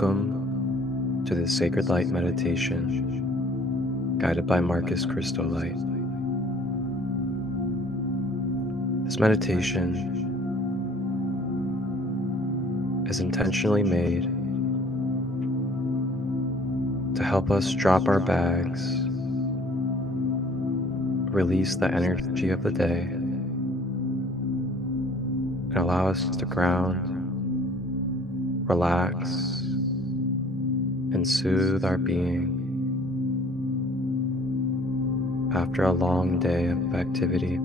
Welcome to this Sacred Light meditation, guided by Marcus Christolight. This meditation is intentionally made to help us drop our bags, release the energy of the day, and allow us to ground, relax, and soothe our being after a long day of activity.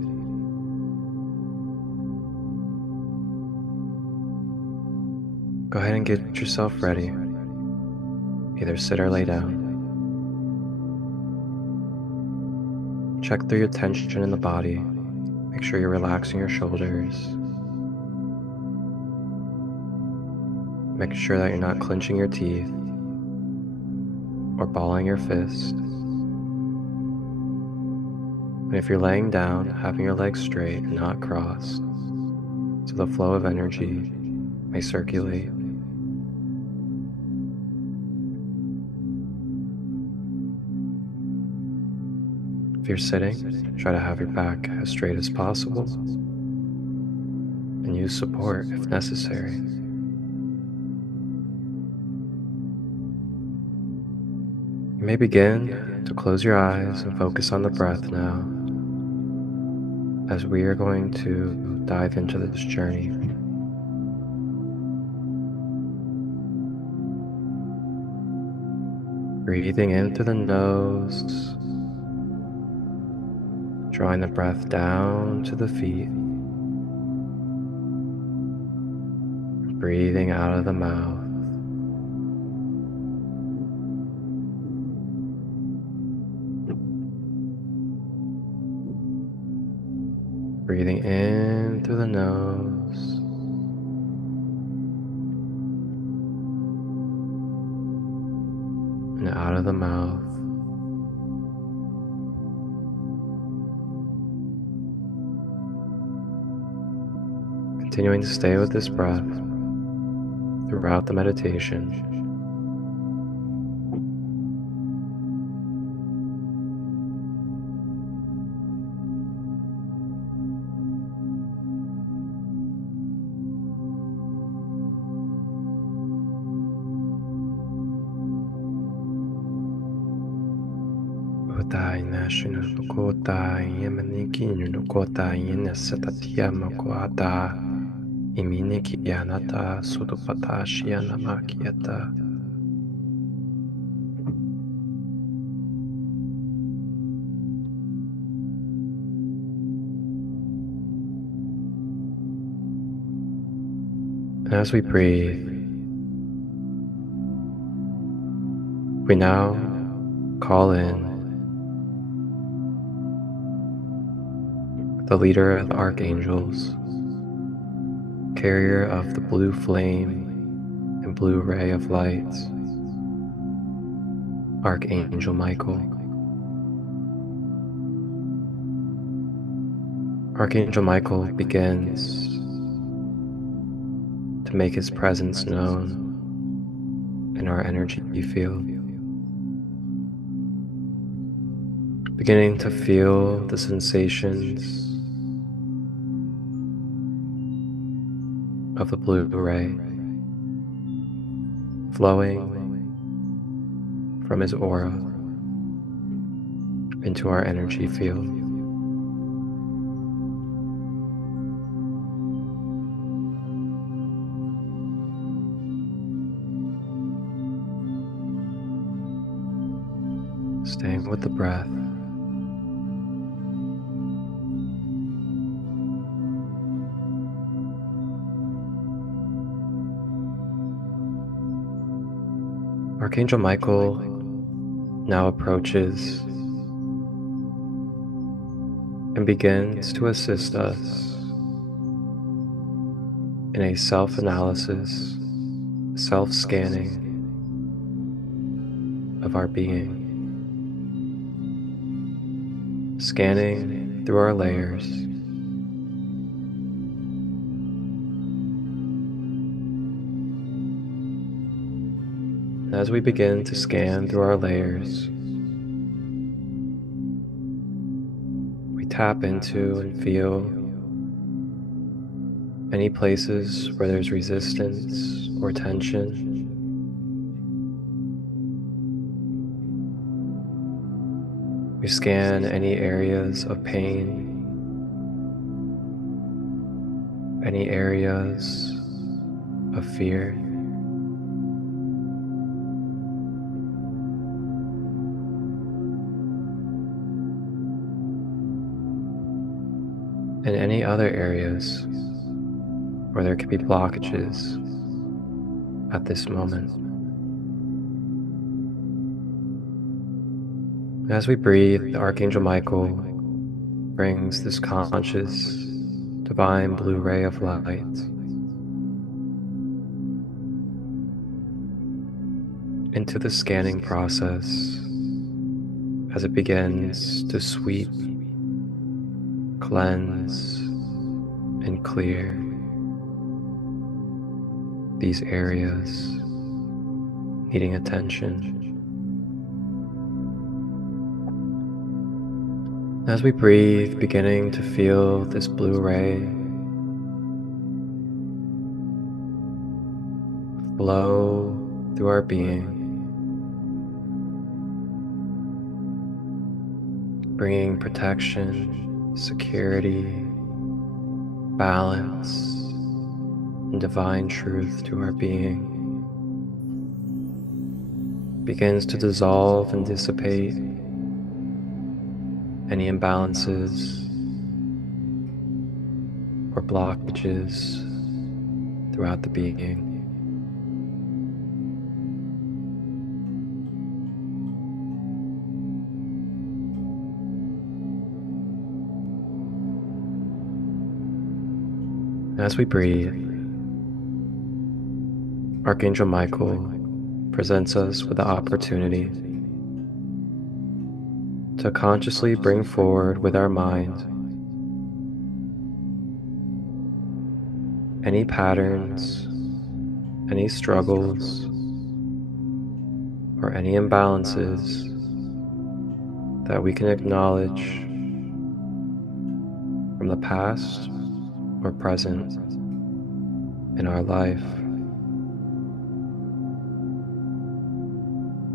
Go ahead and get yourself ready. Either sit or lay down. Check through your tension in the body. Make sure you're relaxing your shoulders. Make sure that you're not clenching your teeth or balling your fist. And if you're laying down, having your legs straight and not crossed, so the flow of energy may circulate. If you're sitting, try to have your back as straight as possible and use support if necessary. You may begin to close your eyes and focus on the breath now, as we are going to dive into this journey. Breathing in through the nose, drawing the breath down to the feet, breathing out of the mouth. Breathing in through the nose, and out of the mouth. Continuing to stay with this breath throughout the meditation. And as we breathe, we now call in the leader of the archangels, carrier of the blue flame and blue ray of light, Archangel Michael. Archangel Michael begins to make his presence known in our energy field, beginning to feel the sensations of the blue ray flowing from his aura into our energy field. Staying with the breath. Archangel Michael now approaches and begins to assist us in a self-analysis, self-scanning of our being, scanning through our layers, As we begin to scan through our layers, we tap into and feel any places where there's resistance or tension. We scan any areas of pain, any areas of fear. And any other areas where there could be blockages at this moment. As we breathe, Archangel Michael brings this conscious, divine blue ray of light into the scanning process as it begins to sweep, cleanse, and clear these areas needing attention. As we breathe, beginning to feel this blue ray flow through our being, bringing protection, security, balance, and divine truth to our being. Begins to dissolve and dissipate any imbalances or blockages throughout the being. As we breathe, Archangel Michael presents us with the opportunity to consciously bring forward with our mind any patterns, any struggles, or any imbalances that we can acknowledge from the past or present in our life.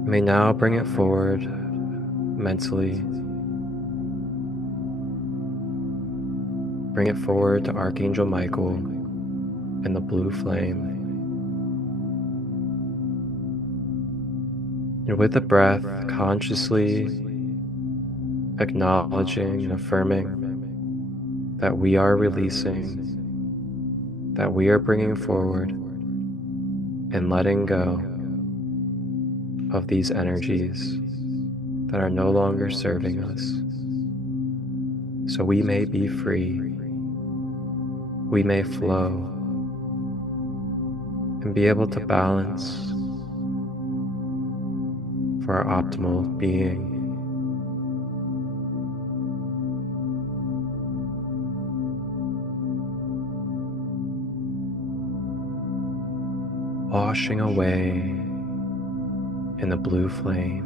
We may now bring it forward mentally. Bring it forward to Archangel Michael and the blue flame. And with the breath, consciously acknowledging and affirming that we are releasing, that we are bringing forward and letting go of these energies that are no longer serving us, so we may be free, we may flow, and be able to balance for our optimal being. Washing away in the blue flame.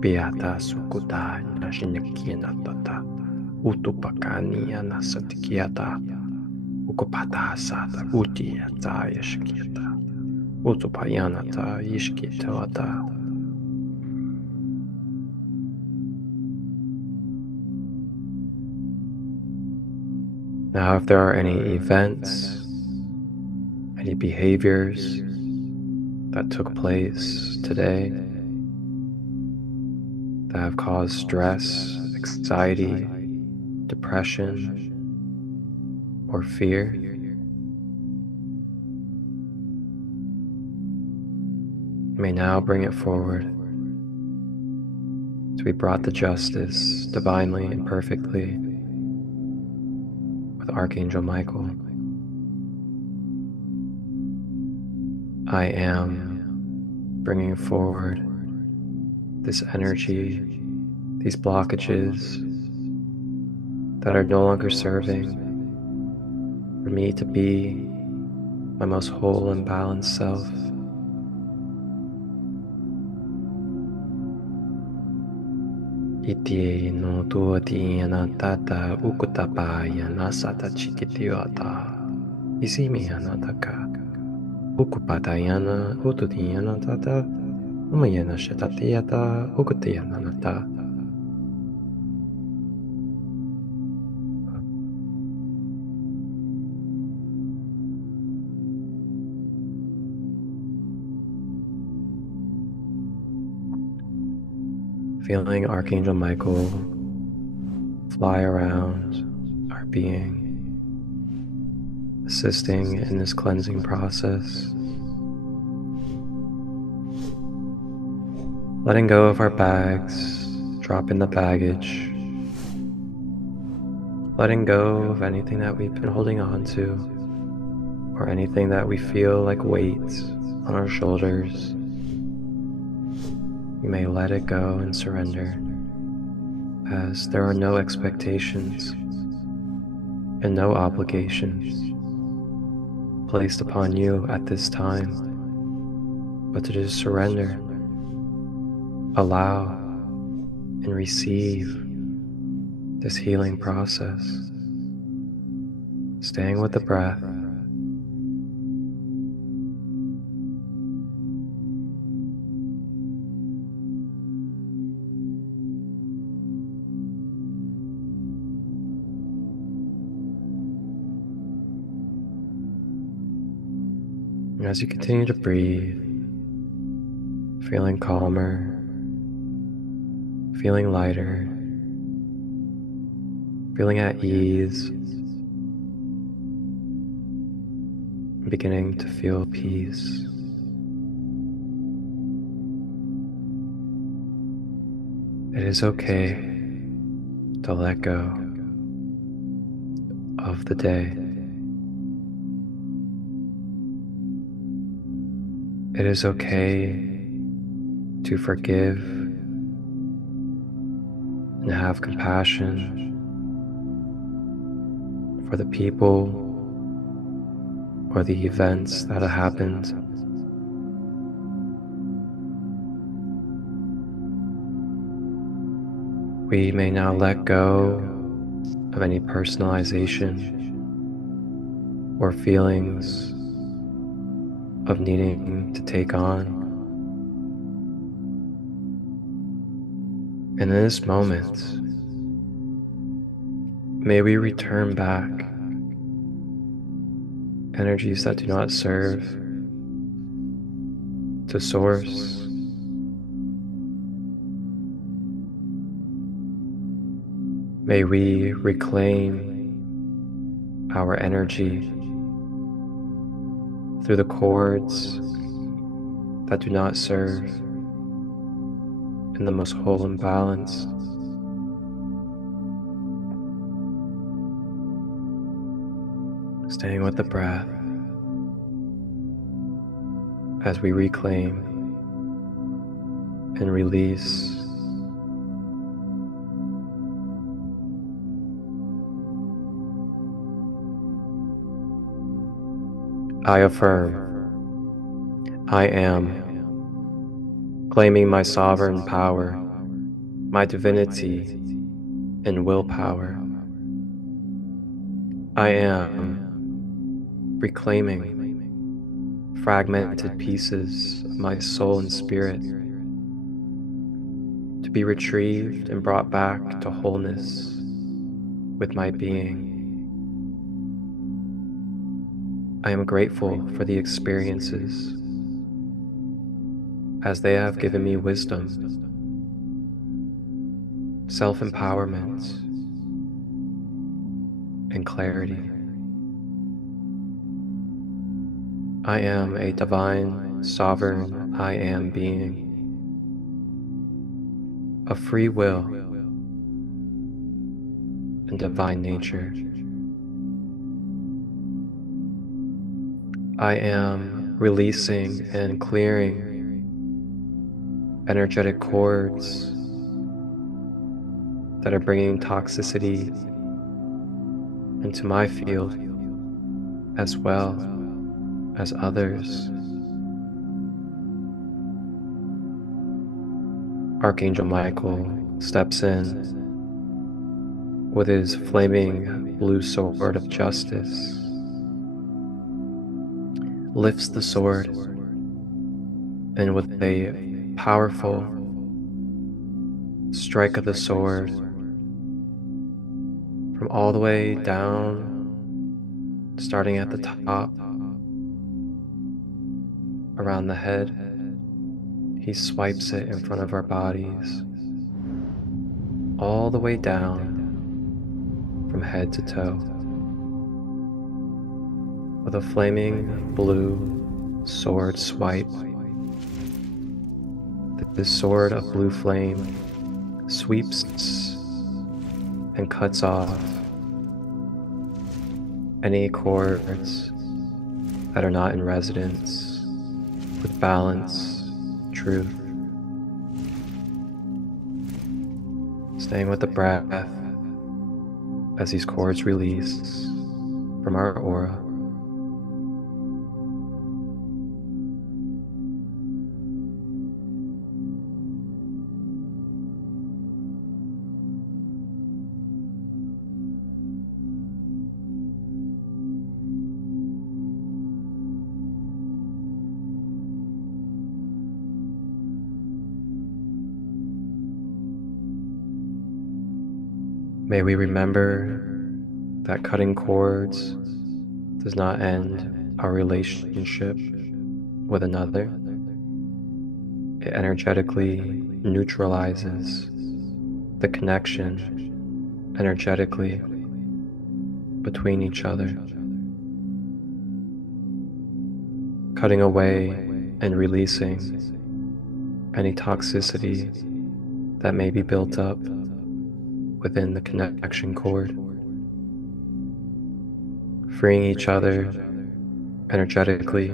Beata sukuta nashinakina tata utupakani anasatikiata ukupata sata utia ta yashkiata utupayana ta yishkitawata. Now, if there are any events, any behaviors that took place today that have caused stress, anxiety, depression, or fear, you may now bring it forward to be brought to justice divinely and perfectly with Archangel Michael. I am bringing forward this energy, these blockages, that are no longer serving for me to be my most whole and balanced self. Iti no tuati anatata ukutapa yanasata chikitiota. Isimi anataka. Ukupatayana ututiyanatata. Umayana shatatiyata ukutiyananata. Feeling Archangel Michael fly around our being, assisting in this cleansing process. Letting go of our bags, dropping the baggage, letting go of anything that we've been holding on to, or anything that we feel like weights on our shoulders. You may let it go and surrender, as there are no expectations and no obligations placed upon you at this time, but to just surrender, allow, and receive this healing process, staying with the breath. And as you continue to breathe, feeling calmer, feeling lighter, feeling at ease, beginning to feel peace. It is okay to let go of the day. It is okay to forgive and have compassion for the people or the events that have happened. We may now let go of any personalization or feelings of needing to take on. And in this moment, may we return back energies that do not serve to Source. May we reclaim our energy through the cords that do not serve in the most whole and balanced. Staying with the breath as we reclaim and release. I affirm, I am, claiming my sovereign power, my divinity, and willpower. I am reclaiming fragmented pieces of my soul and spirit to be retrieved and brought back to wholeness with my being. I am grateful for the experiences as they have given me wisdom, self-empowerment, and clarity. I am a divine, sovereign I am being, of free will and divine nature. I am releasing and clearing energetic cords that are bringing toxicity into my field as well as others. Archangel Michael steps in with his flaming blue sword of justice, lifts the sword, and with a powerful strike of the sword from all the way down, starting at the top, around the head, he swipes it in front of our bodies, all the way down from head to toe, with a flaming blue sword swipe. This sword of blue flame sweeps and cuts off any cords that are not in resonance with balance, truth. Staying with the breath as these cords release from our aura. May we remember that cutting cords does not end our relationship with another. It energetically neutralizes the connection energetically between each other, cutting away and releasing any toxicity that may be built up within the connection cord, freeing each other energetically,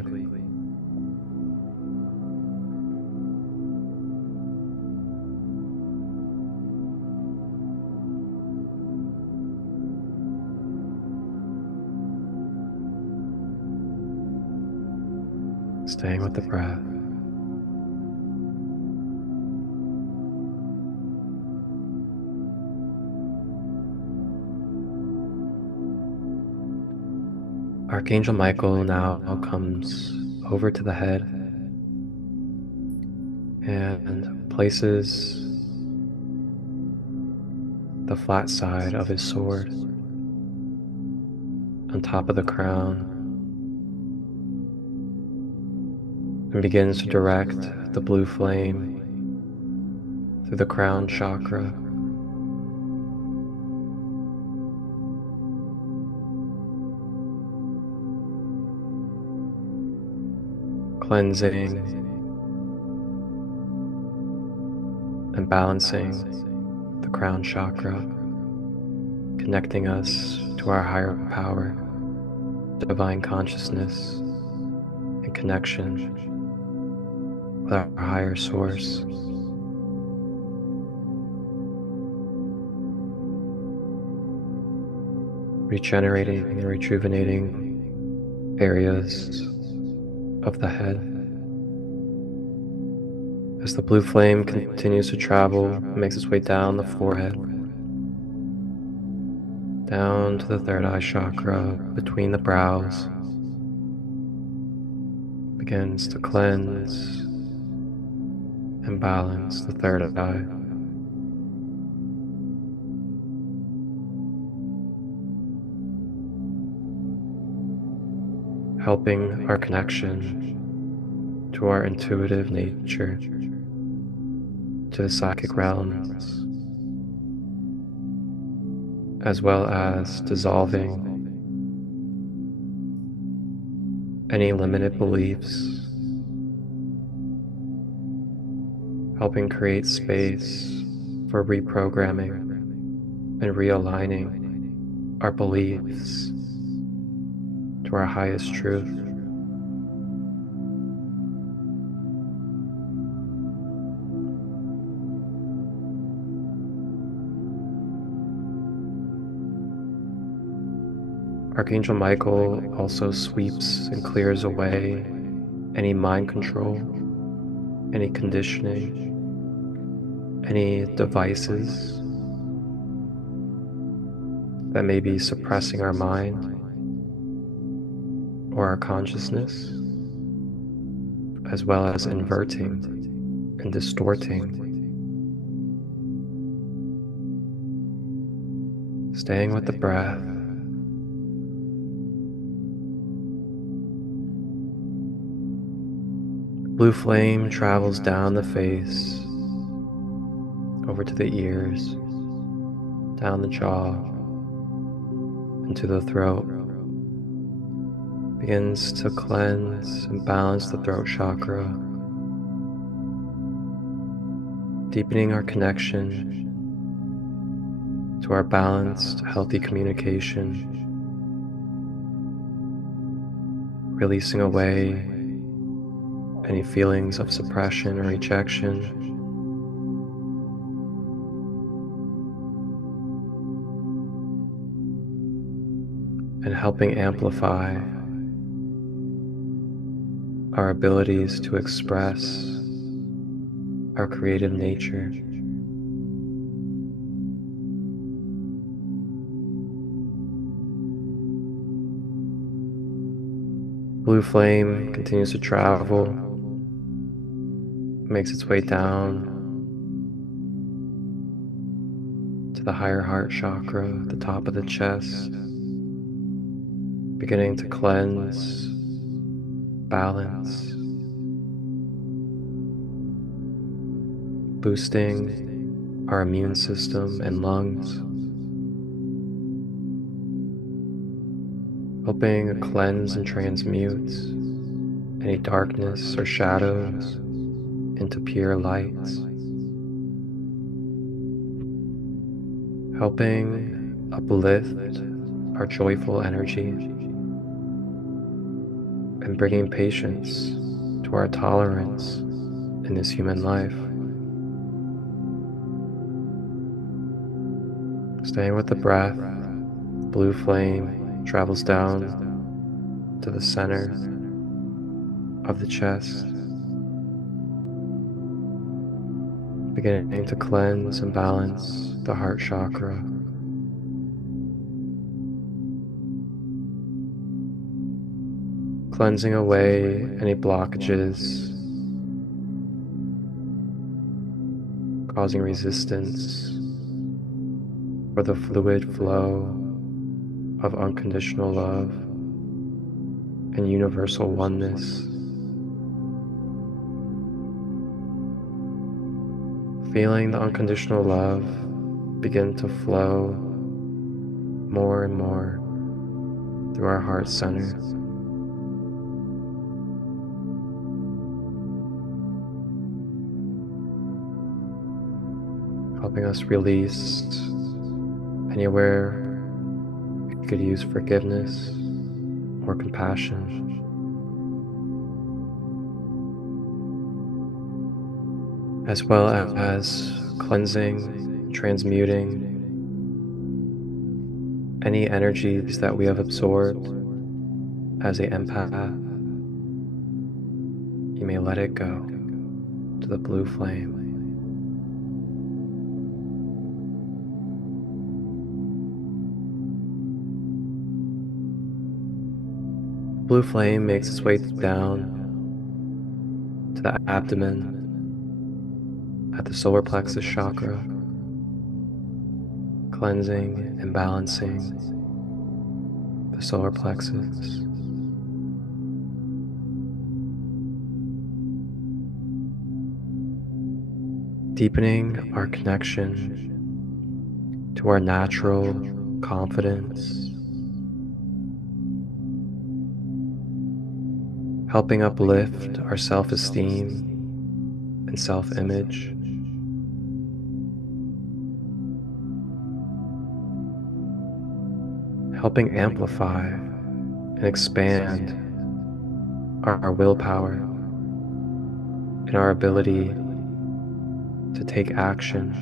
staying with the breath. Archangel Michael now comes over to the head and places the flat side of his sword on top of the crown and begins to direct the blue flame through the crown chakra, cleansing and balancing the crown chakra, connecting us to our higher power, divine consciousness, and connection with our higher source. Regenerating and rejuvenating areas of the head. As the blue flame continues to travel, it makes its way down the forehead, down to the third eye chakra between the brows, begins to cleanse and balance the third eye. Helping our connection to our intuitive nature, to the psychic realms, as well as dissolving any limited beliefs, helping create space for reprogramming and realigning our beliefs to our highest truth. Archangel Michael also sweeps and clears away any mind control, any conditioning, any devices that may be suppressing our mind or our consciousness, as well as inverting and distorting. Staying with the breath. Blue flame travels down the face, over to the ears, down the jaw, into the throat. Begins to cleanse and balance the throat chakra, deepening our connection to our balanced, healthy communication, releasing away any feelings of suppression or rejection, and helping amplify our abilities to express our creative nature. Blue flame continues to travel, makes its way down to the higher heart chakra, the top of the chest, beginning to cleanse, balance, boosting our immune system and lungs, helping cleanse and transmute any darkness or shadows into pure lights, helping uplift our joyful energy and bringing patience to our tolerance in this human life. Staying with the breath, blue flame travels down to the center of the chest, beginning to cleanse and balance the heart chakra. Cleansing away any blockages, causing resistance for the fluid flow of unconditional love and universal oneness. Feeling the unconditional love begin to flow more and more through our heart center. Helping us release anywhere we could use forgiveness or compassion. As well as cleansing, transmuting any energies that we have absorbed as an empath. You may let it go to the blue flame. Blue flame makes its way down to the abdomen at the solar plexus chakra, cleansing and balancing the solar plexus. Deepening our connection to our natural confidence, helping uplift our self-esteem and self-image. Helping amplify and expand our willpower and our ability to take action.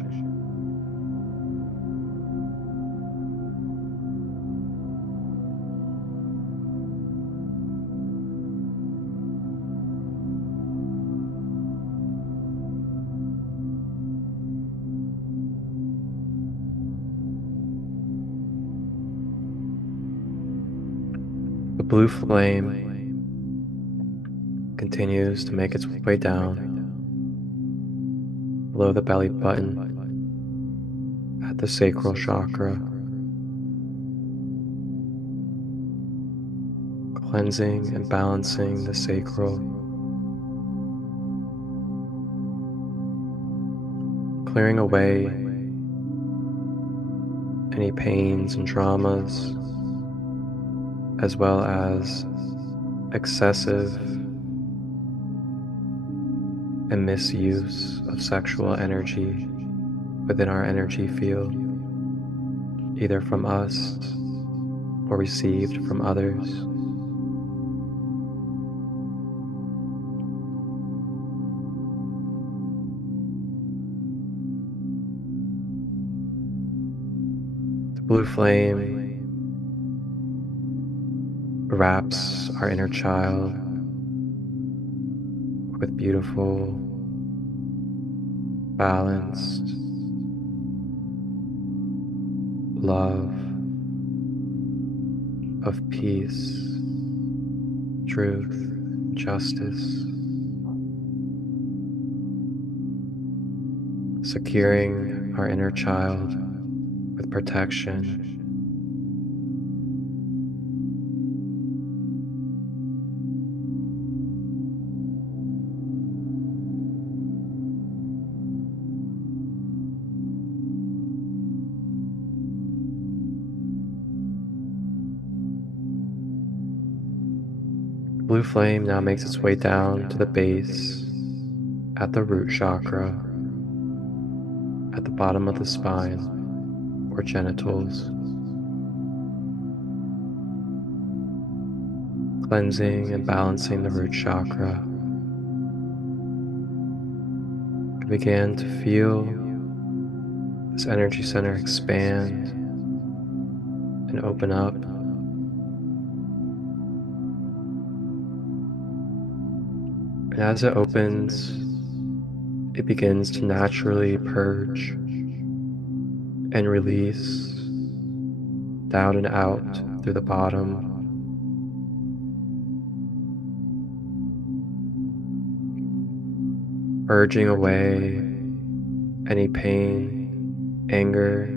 The blue flame continues to make its way down below the belly button at the sacral chakra, cleansing and balancing the sacral, clearing away any pains and traumas, as well as excessive and misuse of sexual energy within our energy field, either from us or received from others. The blue flame wraps our inner child with beautiful, balanced love of peace, truth, justice, securing our inner child with protection. Blue flame now makes its way down to the base at the root chakra, at the bottom of the spine or genitals, cleansing and balancing the root chakra. You begin to feel this energy center expand and open up. And as it opens, it begins to naturally purge and release down and out through the bottom. Purging away any pain, anger,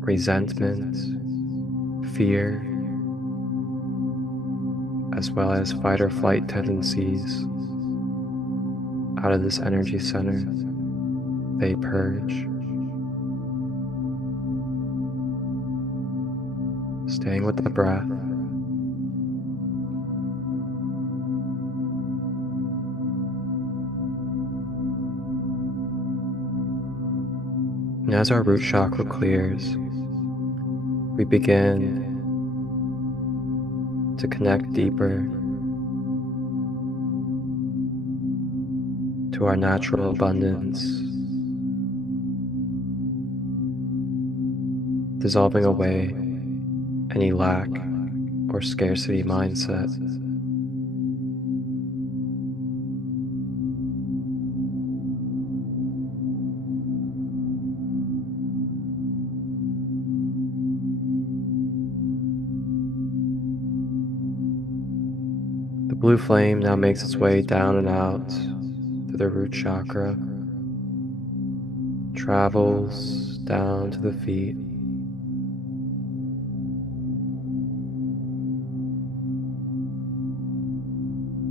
resentment, fear, as well as fight or flight tendencies out of this energy center. They purge. Staying with the breath. And as our root chakra clears, we begin to connect deeper to our natural abundance, dissolving away any lack or scarcity mindset. The blue flame now makes its way down and out through the root chakra, travels down to the feet,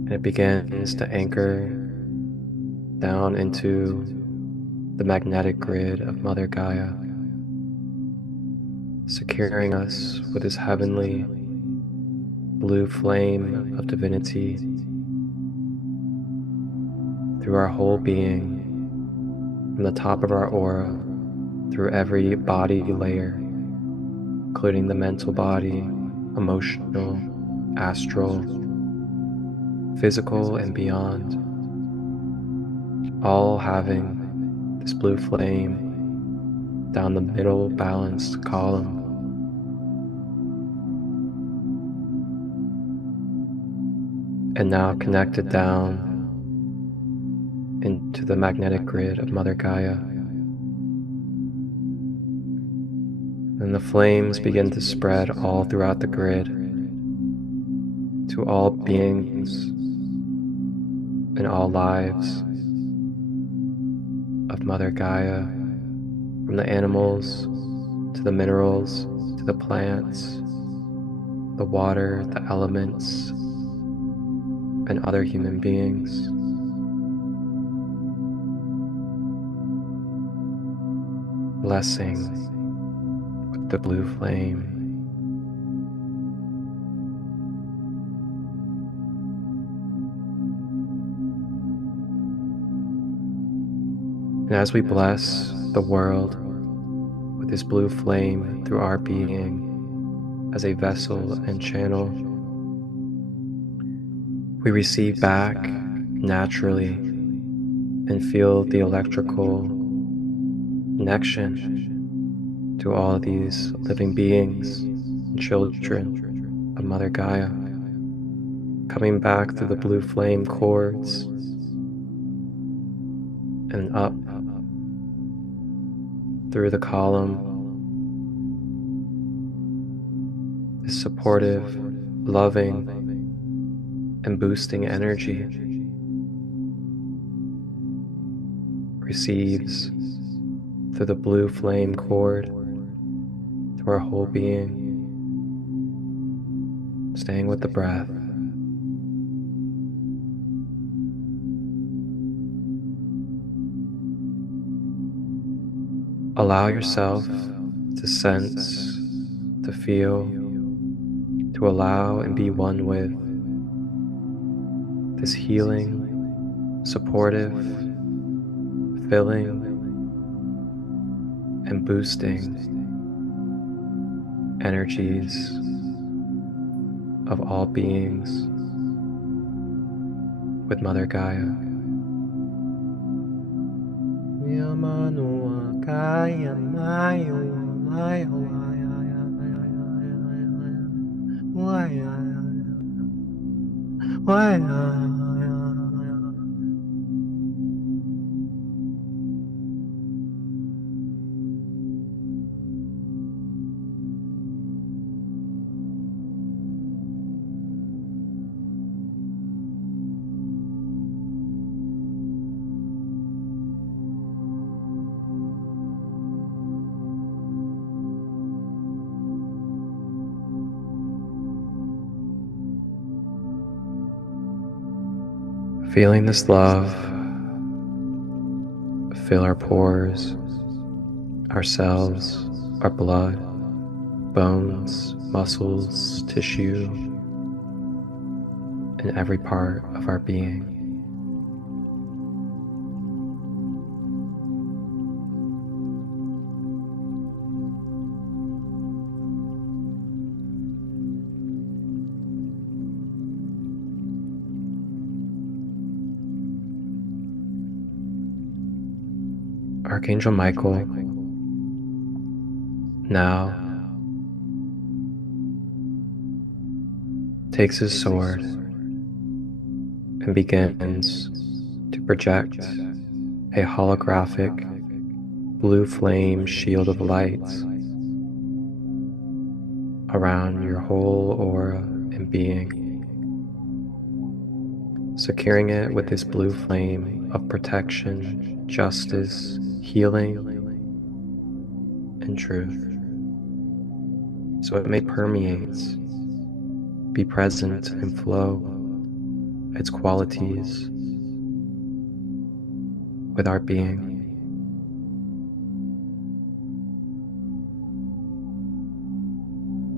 and it begins to anchor down into the magnetic grid of Mother Gaia, securing us with this heavenly blue flame of divinity through our whole being, from the top of our aura, through every body layer, including the mental body, emotional, astral, physical, and beyond, all having this blue flame down the middle balanced column. And now connected down into the magnetic grid of Mother Gaia. And the flames begin to spread all throughout the grid, to all beings in all lives of Mother Gaia, from the animals to the minerals to the plants, the water, the elements, and other human beings. Blessing with the blue flame. And as we bless the world with this blue flame through our being as a vessel and channel, we receive back naturally and feel the electrical connection to all of these living beings and children of Mother Gaia, coming back through the blue flame cords and up through the column, this supportive, loving, and boosting energy receives through the blue flame cord to our whole being, staying with the breath. Allow yourself to sense, to feel, to allow and be one with this healing, supportive, filling, and boosting energies of all beings with Mother Gaia. Feeling this love fill our pores, our cells, our blood, bones, muscles, tissue, and every part of our being. Archangel Michael now takes his sword and begins to project a holographic blue flame shield of light around your whole aura and being, securing it with this blue flame of protection, justice, healing, and truth, so it may permeate, be present, and flow its qualities with our being.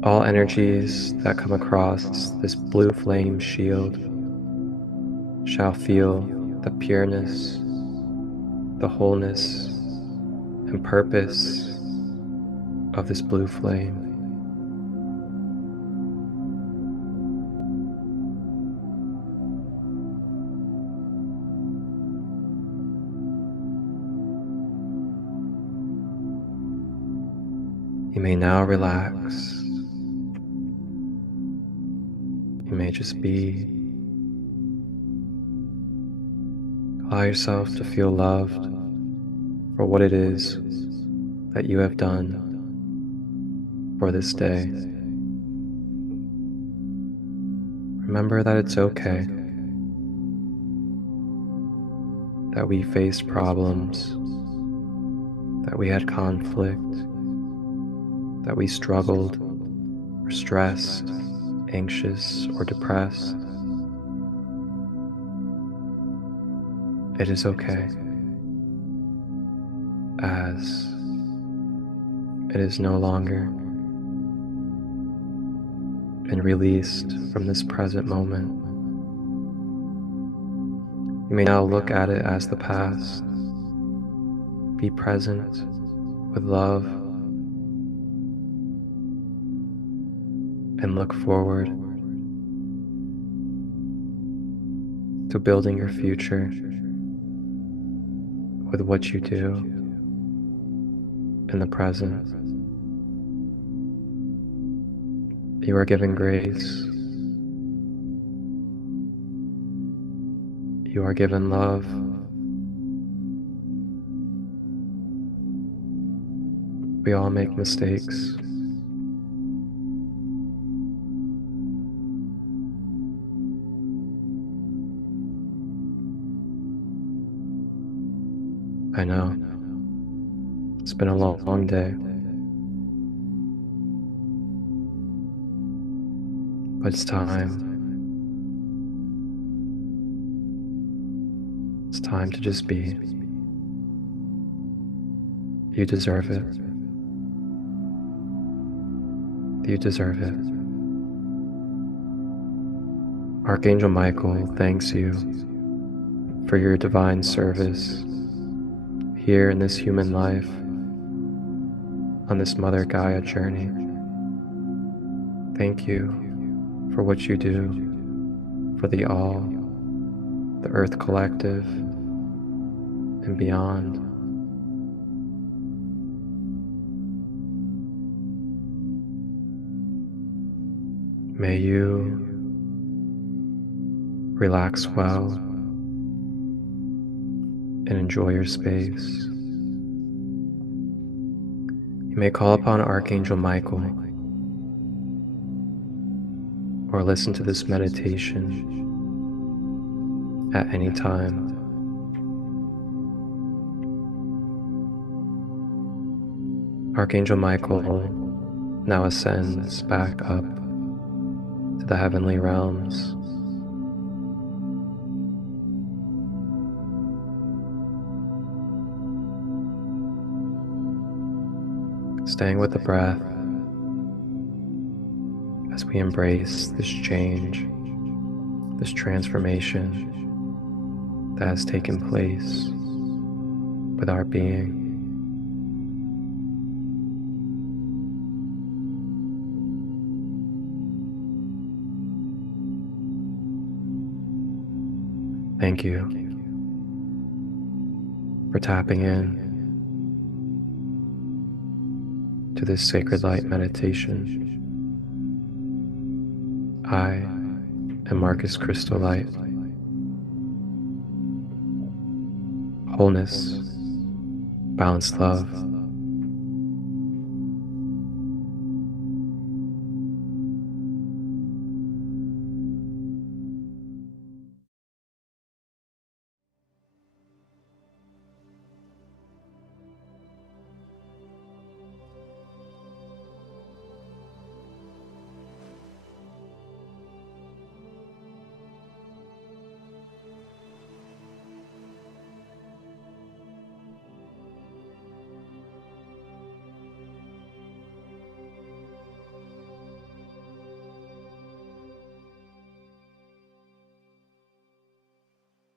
All energies that come across this blue flame shield shall feel the pureness, the wholeness, and purpose of this blue flame. You may now relax. You may just be. Allow yourself to feel loved for what it is that you have done for this day, remember that it's okay that we faced problems, that we had conflict, that we struggled, or stressed, anxious, or depressed. It is okay, as it is no longer been released from this present moment. You may now look at it as the past. Be present with love and look forward to building your future with what you do in the present. You are given grace. You are given love. We all make mistakes. I know. It's been a long day. But it's time. It's time to just be. You deserve it. You deserve it. Archangel Michael thanks you for your divine service here in this human life, on this Mother Gaia journey. Thank you for what you do for the All, the Earth Collective, and beyond. May you relax well and enjoy your space. You may call upon Archangel Michael or listen to this meditation at any time. Archangel Michael now ascends back up to the heavenly realms. Staying with the breath as we embrace this change, this transformation that has taken place with our being. Thank you for tapping in to this sacred light meditation. I am Marcus Christolight. Wholeness, balanced love,